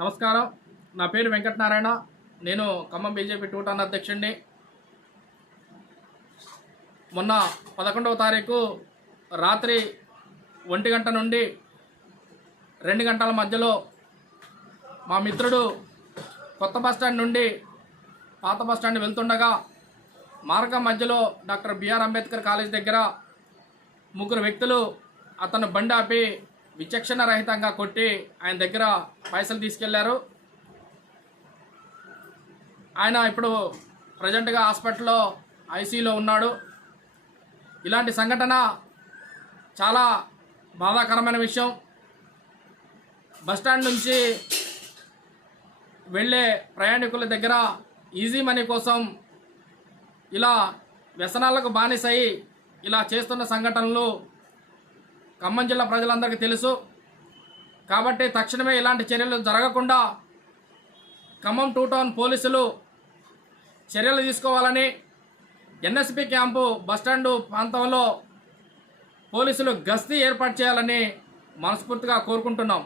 నమస్కారం. నా పేరు వెంకటనారాయణ. నేను ఖమ్మం బీజేపీ టూటాన్ అధ్యక్షుడిని. మొన్న 11వ తారీఖు రాత్రి 1 గంట నుండి 2 గంటల మధ్యలో మా మిత్రుడు కొత్త బస్టాండ్ నుండి పాత బస్టాండ్ వెళ్తుండగా మార్గం మధ్యలో డాక్టర్ బిఆర్ అంబేద్కర్ కాలేజ్ దగ్గర ముగ్గురు వ్యక్తులు అతను బండి ఆపి విచక్షణ రహితంగా కొట్టి ఆయన దగ్గర పైసలు తీసుకెళ్లారు. ఆయన ఇప్పుడు ప్రజెంట్గా హాస్పిటల్లో ఐసీయూలో ఉన్నాడు. ఇలాంటి సంఘటన చాలా బాధాకరమైన విషయం. బస్టాండ్ నుంచి వెళ్ళే ప్రయాణికుల దగ్గర ఈజీ మనీ కోసం ఇలా వ్యసనాలకు బానిసై ఇలా చేస్తున్న సంఘటనలు ఖమ్మం జిల్లా ప్రజలందరికీ తెలుసు. కాబట్టి తక్షణమే ఇలాంటి చర్యలు జరగకుండా ఖమ్మం టూటౌన్ పోలీసులు చర్యలు తీసుకోవాలని, ఎన్ఎస్పి క్యాంపు బస్టాండు ప్రాంతంలో పోలీసులు గస్తీ ఏర్పాటు చేయాలని మనస్ఫూర్తిగా కోరుకుంటున్నాం.